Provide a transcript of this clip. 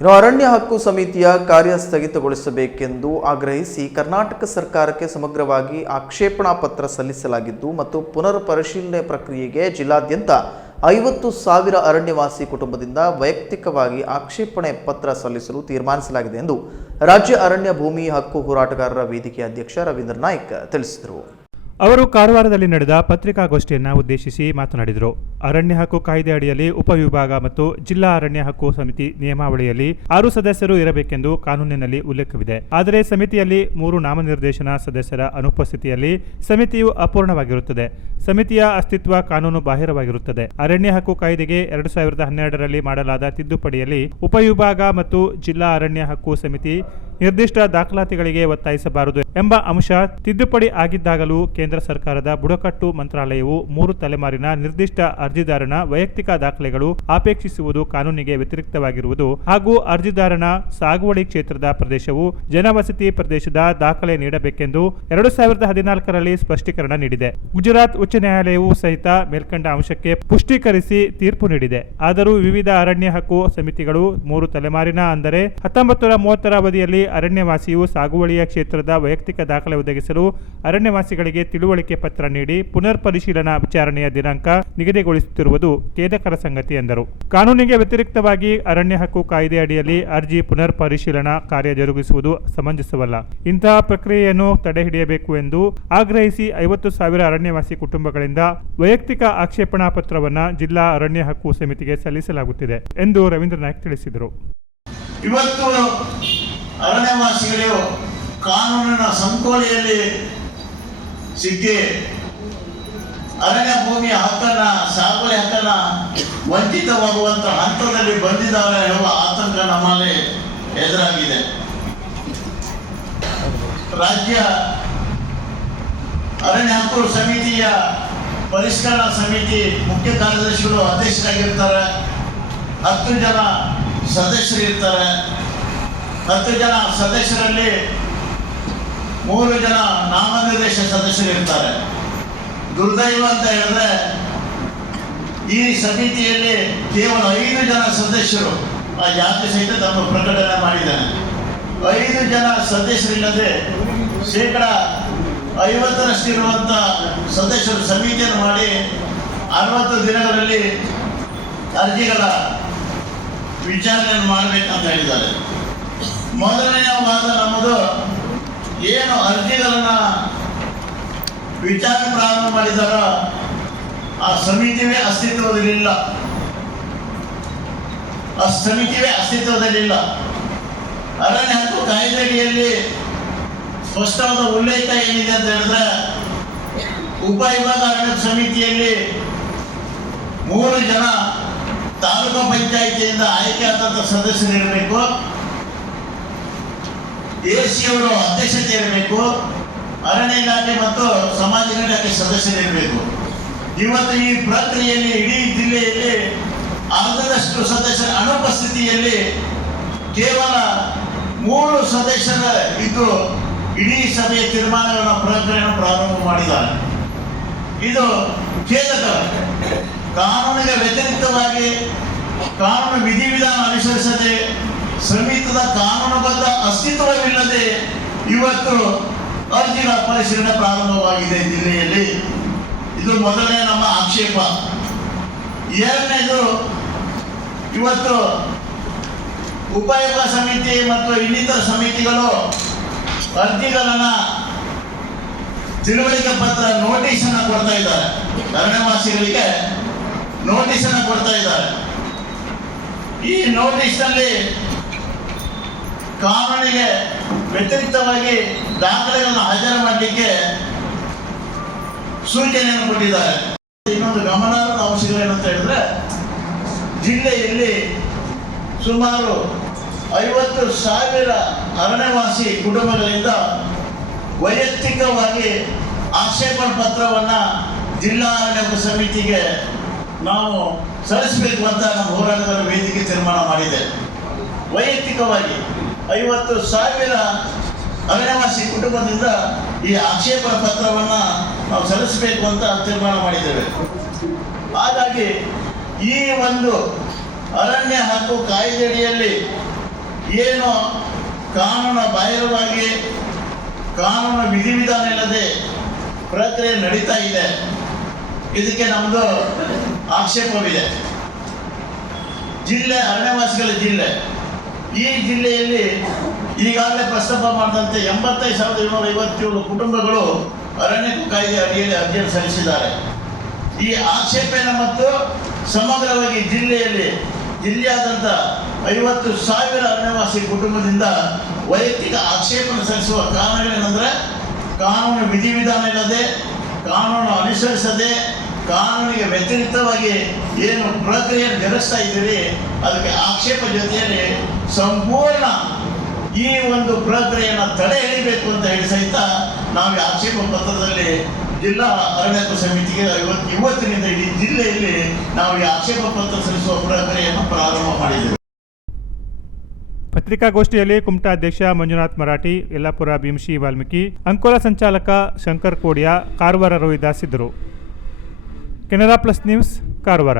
ಇನ್ನು ಅರಣ್ಯ ಹಕ್ಕು ಸಮಿತಿಯ ಕಾರ್ಯ ಸ್ಥಗಿತಗೊಳಿಸಬೇಕೆಂದು ಆಗ್ರಹಿಸಿ ಕರ್ನಾಟಕ ಸರ್ಕಾರಕ್ಕೆ ಸಮಗ್ರವಾಗಿ ಆಕ್ಷೇಪಣಾ ಪತ್ರ ಸಲ್ಲಿಸಲಾಗಿದ್ದು ಮತ್ತು ಪುನರ್ ಪರಿಶೀಲನೆ ಪ್ರಕ್ರಿಯೆಗೆ ಜಿಲ್ಲಾದ್ಯಂತ ಐವತ್ತು ಸಾವಿರ ಅರಣ್ಯವಾಸಿ ಕುಟುಂಬದಿಂದ ವೈಯಕ್ತಿಕವಾಗಿ ಆಕ್ಷೇಪಣೆ ಪತ್ರ ಸಲ್ಲಿಸಲು ತೀರ್ಮಾನಿಸಲಾಗಿದೆ ಎಂದು ರಾಜ್ಯ ಅರಣ್ಯ ಭೂಮಿ ಹಕ್ಕು ಹೋರಾಟಗಾರರ ವೇದಿಕೆ ಅಧ್ಯಕ್ಷ ರವೀಂದ್ರ ನಾಯ್ಕ್ ತಿಳಿಸಿದರು. ಅವರು ಕಾರವಾರದಲ್ಲಿ ನಡೆದ ಪತ್ರಿಕಾಗೋಷ್ಠಿಯನ್ನು ಉದ್ದೇಶಿಸಿ ಮಾತನಾಡಿದರು. ಅರಣ್ಯ ಹಕ್ಕು ಕಾಯ್ದೆ ಅಡಿಯಲ್ಲಿ ಉಪವಿಭಾಗ ಮತ್ತು ಜಿಲ್ಲಾ ಅರಣ್ಯ ಹಕ್ಕು ಸಮಿತಿ ನಿಯಮಾವಳಿಯಲ್ಲಿ ಆರು ಸದಸ್ಯರು ಇರಬೇಕೆಂದು ಕಾನೂನಿನಲ್ಲಿ ಉಲ್ಲೇಖವಿದೆ. ಆದರೆ ಸಮಿತಿಯಲ್ಲಿ ಮೂರು ನಾಮನಿರ್ದೇಶನ ಸದಸ್ಯರ ಅನುಪಸ್ಥಿತಿಯಲ್ಲಿ ಸಮಿತಿಯು ಅಪೂರ್ಣವಾಗಿರುತ್ತದೆ. ಸಮಿತಿಯ ಅಸ್ತಿತ್ವ ಕಾನೂನು ಬಾಹಿರವಾಗಿರುತ್ತದೆ. ಅರಣ್ಯ ಹಕ್ಕು ಕಾಯ್ದೆಗೆ ಎರಡು ಸಾವಿರದ ಹನ್ನೆರಡರಲ್ಲಿ ಮಾಡಲಾದ ತಿದ್ದುಪಡಿಯಲ್ಲಿ ಉಪವಿಭಾಗ ಮತ್ತು ಜಿಲ್ಲಾ ಅರಣ್ಯ ಹಕ್ಕು ಸಮಿತಿ ನಿರ್ದಿಷ್ಟ ದಾಖಲಾತಿಗಳಿಗೆ ಒತ್ತಾಯಿಸಬಾರದು ಎಂಬ ಅಂಶ ತಿದ್ದುಪಡಿ ಆಗಿದ್ದಾಗಲೂ ಕೇಂದ್ರ ಸರ್ಕಾರದ ಬುಡಕಟ್ಟು ಮಂತ್ರಾಲಯವು ಮೂರು ತಲೆಮಾರಿನ ನಿರ್ದಿಷ್ಟ ಅರ್ಜಿದಾರನ ವೈಯಕ್ತಿಕ ದಾಖಲೆಗಳು ಅಪೇಕ್ಷಿಸುವುದು ಕಾನೂನಿಗೆ ವ್ಯತಿರಿಕ್ತವಾಗಿರುವುದು ಹಾಗೂ ಅರ್ಜಿದಾರನ ಸಾಗುವಳಿ ಕ್ಷೇತ್ರದ ಪ್ರದೇಶವು ಜನವಸತಿ ಪ್ರದೇಶದ ದಾಖಲೆ ನೀಡಬೇಕೆಂದು ಎರಡು ಸಾವಿರದ ಹದಿನಾಲ್ಕರಲ್ಲಿ ಸ್ಪಷ್ಟೀಕರಣ ನೀಡಿದೆ. ಗುಜರಾತ್ ಉಚ್ಚ ನ್ಯಾಯಾಲಯವು ಸಹಿತ ಮೇಲ್ಕಂಡ ಅಂಶಕ್ಕೆ ಪುಷ್ಟೀಕರಿಸಿ ತೀರ್ಪು ನೀಡಿದೆ. ಆದರೂ ವಿವಿಧ ಅರಣ್ಯ ಹಕ್ಕು ಸಮಿತಿಗಳು ಮೂರು ತಲೆಮಾರಿನ ಅಂದರೆ ಹತ್ತೊಂಬತ್ತು ಮೂವತ್ತರ ಅವಧಿಯಲ್ಲಿ ಅರಣ್ಯವಾಸಿಯು ಸಾಗುವಳಿಯ ಕ್ಷೇತ್ರದ ವೈಯಕ್ತಿಕ ದಾಖಲೆ ಒದಗಿಸಲು ಅರಣ್ಯವಾಸಿಗಳಿಗೆ ತಿಳುವಳಿಕೆ ಪತ್ರ ನೀಡಿ ಪುನರ್ ಪರಿಶೀಲನಾ ವಿಚಾರಣೆಯ ದಿನಾಂಕ ನಿಗದಿಗೊಳಿಸುತ್ತಿರುವುದು ಖೇದಕರ ಸಂಗತಿ ಎಂದರು. ಕಾನೂನಿಗೆ ವ್ಯತಿರಿಕ್ತವಾಗಿ ಅರಣ್ಯ ಹಕ್ಕು ಕಾಯ್ದೆ ಅಡಿಯಲ್ಲಿ ಅರ್ಜಿ ಪುನರ್ ಪರಿಶೀಲನಾ ಕಾರ್ಯ ಜರುಗಿಸುವುದು ಸಮಂಜಸವಲ್ಲ. ಇಂತಹ ಪ್ರಕ್ರಿಯೆಯನ್ನು ತಡೆಹಿಡಿಯಬೇಕು ಎಂದು ಆಗ್ರಹಿಸಿ ಐವತ್ತು ಸಾವಿರ ಅರಣ್ಯವಾಸಿ ಕುಟುಂಬಗಳಿಂದ ವೈಯಕ್ತಿಕ ಆಕ್ಷೇಪಣಾ ಪತ್ರವನ್ನು ಜಿಲ್ಲಾ ಅರಣ್ಯ ಹಕ್ಕು ಸಮಿತಿಗೆ ಸಲ್ಲಿಸಲಾಗುತ್ತಿದೆ ಎಂದು ರವೀಂದ್ರ ನಾಯ್ಕ್ ತಿಳಿಸಿದರು. ಇವತ್ತು ಅರಣ್ಯವಾಸಿಗಳು ಕಾನೂನಿನ ಸಂಕೋಲೆಯಲ್ಲಿ ಸಿಕ್ಕಿ ಅರಣ್ಯ ಭೂಮಿಯ ಹಕ್ಕನ್ನ ಸಾಗುವಳಿ ಹಕ್ಕನ್ನ ವಂಚಿತವಾಗುವಂತ ಹಂತದಲ್ಲಿ ಬಂದಿದ್ದಾರೆ ಎಂಬ ಆತಂಕ ನಮ್ಮಲ್ಲಿ ಎದುರಾಗಿದೆ. ರಾಜ್ಯ ಅರಣ್ಯ ಹಕ್ಕು ಸಮಿತಿಯ ಪರಿಷ್ಕರಣಾ ಸಮಿತಿ ಮುಖ್ಯ ಕಾರ್ಯದರ್ಶಿಗಳು ಅಧ್ಯಕ್ಷರಾಗಿರ್ತಾರೆ. ಹತ್ತು ಜನ ಸದಸ್ಯರು ಇರ್ತಾರೆ ಹತ್ತು ಜನ ಸದಸ್ಯರಲ್ಲಿ ಮೂರು ಜನ ನಾಮನಿರ್ದೇಶ ಸದಸ್ಯರು ಇರ್ತಾರೆ ದುರ್ದೈವ ಅಂತ ಹೇಳಿದ್ರೆ ಈ ಸಮಿತಿಯಲ್ಲಿ ಕೇವಲ ಐದು ಜನ ಸದಸ್ಯರು ಆ ಜಾತಿ ಸಹಿತ ತಮ್ಮ ಪ್ರಕಟಣೆ ಮಾಡಿದ್ದಾನೆ ಐದು ಜನ ಸದಸ್ಯರಿಲ್ಲದೆ ಶೇಕಡ ಐವತ್ತರಷ್ಟಿರುವಂಥ ಸದಸ್ಯರು ಸಮಿತಿಯನ್ನು ಮಾಡಿ ಅರವತ್ತು ದಿನಗಳಲ್ಲಿ ಅರ್ಜಿಗಳ ವಿಚಾರಣೆಯನ್ನು ಮಾಡಬೇಕಂತ ಹೇಳಿದ್ದಾರೆ. ಮೊದಲನೆಯ ವಾದ ನಮ್ಮದು ಏನು ಅರ್ಜಿಗಳನ್ನ ವಿಚಾರ ಪ್ರಾರಂಭ ಮಾಡಿದಾರ ಆ ಸಮಿತಿವೇ ಅಸ್ತಿತ್ವದಲ್ಲಿಲ್ಲ. ಆ ಸಮಿತಿವೇ ಅಸ್ತಿತ್ವದಲ್ಲಿಲ್ಲ. ಅರಣ್ಯ ಹಕ್ಕು ಕಾಯ್ದೆಯಲ್ಲಿ ಸ್ಪಷ್ಟವಾದ ಉಲ್ಲೇಖ ಏನಿದೆ ಅಂತ ಹೇಳಿದ್ರೆ ಉಪವಿಭಾಗ ಅರಣ್ಯ ಸಮಿತಿಯಲ್ಲಿ ಮೂರು ಜನ ತಾಲೂಕು ಪಂಚಾಯಿತಿಯಿಂದ ಆಯ್ಕೆ ಆದಂತ ಸದಸ್ಯರು ಇರಬೇಕು ಎ ಸಿ ಅವರು ಅಧ್ಯಕ್ಷತೆ ಇರಬೇಕು ಅರಣ್ಯ ಇಲಾಖೆ ಮತ್ತು ಸಮಾಜ ಇಲಾಖೆ ಸದಸ್ಯರಿರಬೇಕು. ಇವತ್ತು ಈ ಪ್ರಕ್ರಿಯೆಯಲ್ಲಿ ಇಡೀ ಜಿಲ್ಲೆಯಲ್ಲಿ ಅರ್ಧದಷ್ಟು ಸದಸ್ಯರ ಅನುಪಸ್ಥಿತಿಯಲ್ಲಿ ಕೇವಲ ಮೂರು ಸದಸ್ಯರ ಇದ್ದು ಇಡೀ ಸಭೆಯ ತೀರ್ಮಾನಗಳ ಪ್ರಕ್ರಿಯೆಯನ್ನು ಪ್ರಾರಂಭ ಮಾಡಿದ್ದಾರೆ. ಇದು ಖೇದಕ. ಕಾನೂನಿಗೆ ವ್ಯತಿರಿಕ್ತವಾಗಿ ಕಾನೂನು ವಿಧಿವಿಧಾನ ಅನುಸರಿಸದೆ ಸಮಿತಿದ ಕಾನೂನುಬದ್ಧ ಅಸ್ತಿತ್ವವಿಲ್ಲದೆ ಇವತ್ತು ಅರ್ಜಿಗಳ ಪರಿಶೀಲನೆ ಪ್ರಾರಂಭವಾಗಿದೆ ಜಿಲ್ಲೆಯಲ್ಲಿ ಇದು ಮೊದಲನೇ ನಮ್ಮ ಆಕ್ಷೇಪ. ಎರಡನೇದು, ಇವತ್ತು ಉಪಯೋಗ ಸಮಿತಿ ಮತ್ತು ಇನ್ನಿತರ ಸಮಿತಿಗಳು ಅರ್ಜಿಗಳನ್ನ ತಿಳುವಳಿಕೆ ಪತ್ರ ನೋಟಿಸ್ ಅನ್ನ ಕೊಡ್ತಾ ಇದ್ದಾರೆ. ಅರಣ್ಯವಾಸಿಗಳಿಗೆ ನೋಟಿಸ್ ಅನ್ನ ಕೊಡ್ತಾ ಇದ್ದಾರೆ. ಈ ನೋಟಿಸ್ನಲ್ಲಿ ಕಾನೂನಿಗೆ ವ್ಯತಿರಿಕ್ತವಾಗಿ ದಾಖಲೆಗಳನ್ನು ಹಾಜರು ಮಾಡಲಿಕ್ಕೆ ಸೂಚನೆಯನ್ನು ಕೊಟ್ಟಿದ್ದಾರೆ. ಇನ್ನೊಂದು ಗಮನಾರ್ಹ ಅಂಶಗಳೇನಂತ ಹೇಳಿದ್ರೆ, ಜಿಲ್ಲೆಯಲ್ಲಿ ಸುಮಾರು ಐವತ್ತು ಸಾವಿರ ಅರಣ್ಯವಾಸಿ ಕುಟುಂಬಗಳಿಂದ ವೈಯಕ್ತಿಕವಾಗಿ ಆಕ್ಷೇಪಣ ಪತ್ರವನ್ನ ಜಿಲ್ಲಾ ಅರಣ್ಯ ಸಮಿತಿಗೆ ನಾವು ಸಲ್ಲಿಸಬೇಕು ಅಂತ ನಮ್ಮ ಹೋರಾಟದ ವೇದಿಕೆ ತೀರ್ಮಾನ ಮಾಡಿದೆ. ವೈಯಕ್ತಿಕವಾಗಿ ಐವತ್ತು ಸಾವಿರ ಅರಣ್ಯವಾಸಿ ಕುಟುಂಬದಿಂದ ಈ ಆಕ್ಷೇಪ ಪತ್ರವನ್ನ ನಾವು ಸಲ್ಲಿಸಬೇಕು ಅಂತ ತೀರ್ಮಾನ ಮಾಡಿದ್ದೇವೆ. ಹಾಗಾಗಿ ಈ ಒಂದು ಅರಣ್ಯ ಹಕ್ಕು ಕಾಯ್ದೆಯಡಿಯಲ್ಲಿ ಏನು ಕಾನೂನು ಬಾಹಿರವಾಗಿ, ಕಾನೂನು ವಿಧಿವಿಧಾನ ಇಲ್ಲದೆ ಪ್ರಕ್ರಿಯೆ ನಡೀತಾ ಇದೆ, ಇದಕ್ಕೆ ನಮ್ಮದು ಆಕ್ಷೇಪವಿದೆ. ಜಿಲ್ಲೆ, ಅರಣ್ಯವಾಸಿಗಳ ಜಿಲ್ಲೆ. ಈ ಜಿಲ್ಲೆಯಲ್ಲಿ ಈಗಾಗಲೇ ಪ್ರಸ್ತಾಪ ಮಾಡಿದಂತೆ ಎಂಬತ್ತೈದು ಸಾವಿರದ ಏಳ್ನೂರ ಐವತ್ತೇಳು ಕುಟುಂಬಗಳು ಅರಣ್ಯ ಕಾಯ್ದೆ ಅಡಿಯಲ್ಲಿ ಅರ್ಜಿಯನ್ನು ಸಲ್ಲಿಸಿದ್ದಾರೆ. ಈ ಆಕ್ಷೇಪಣೆ ಮತ್ತು ಸಮಗ್ರವಾಗಿ ಜಿಲ್ಲೆಯಲ್ಲಿ ಜಿಲ್ಲೆಯಾದಂಥ ಐವತ್ತು ಸಾವಿರ ಅರಣ್ಯವಾಸಿ ಕುಟುಂಬದಿಂದ ವೈಯಕ್ತಿಕ ಆಕ್ಷೇಪಣೆ ಸಲ್ಲಿಸುವ ಕಾರಣಗಳೇನೆಂದರೆ, ಕಾನೂನು ವಿಧಿವಿಧಾನ ಇಲ್ಲದೆ, ಕಾನೂನು ಅನುಸರಿಸದೆ, ಕಾನೂನಿಗೆ ವ್ಯತಿರಿಕ್ತವಾಗಿ ಏನು ಪ್ರಕ್ರಿಯೆ ನಡೆಸ್ತಾ ಇದ್ದೀರಿ, ಅದಕ್ಕೆ ಆಕ್ಷೇಪ ಜೊತೆಯಲ್ಲಿ ಸಂಪೂರ್ಣ ಈ ಒಂದು ಪ್ರಕ್ರಿಯೆಯನ್ನು ತಡೆ ಹಿಡಿಬೇಕು ಅಂತ ಹೇಳಿ ಸಹಿತ ನಾವು ಆಕ್ಷೇಪ ಪತ್ರದಲ್ಲಿ ಜಿಲ್ಲಾ ಅರಣ್ಯ ಸಮಿತಿಗೆ ಇವತ್ತು ಇವತ್ತಿನಿಂದ ಇಡೀ ಜಿಲ್ಲೆಯಲ್ಲಿ ನಾವು ಈ ಆಕ್ಷೇಪ ಪತ್ರ ಸಲ್ಲಿಸುವ ಪ್ರಕ್ರಿಯೆಯನ್ನು ಪ್ರಾರಂಭ ಮಾಡಿದ್ದೇವೆ. ಪತ್ರಿಕಾಗೋಷ್ಠಿಯಲ್ಲಿ ಕುಮಟಾ ಅಧ್ಯಕ್ಷ ಮಂಜುನಾಥ್ ಮರಾಠಿ, ಯಲ್ಲಾಪುರ ಭೀಮಶಿ ವಾಲ್ಮೀಕಿ, ಅಂಕೋಲ ಸಂಚಾಲಕ ಶಂಕರ್ ಕೋಡಿಯಾ ಕಾರವಾರ ರೋಹಿದಾಸ್ ಇದ್ದರು. Canara plus news, Karwar.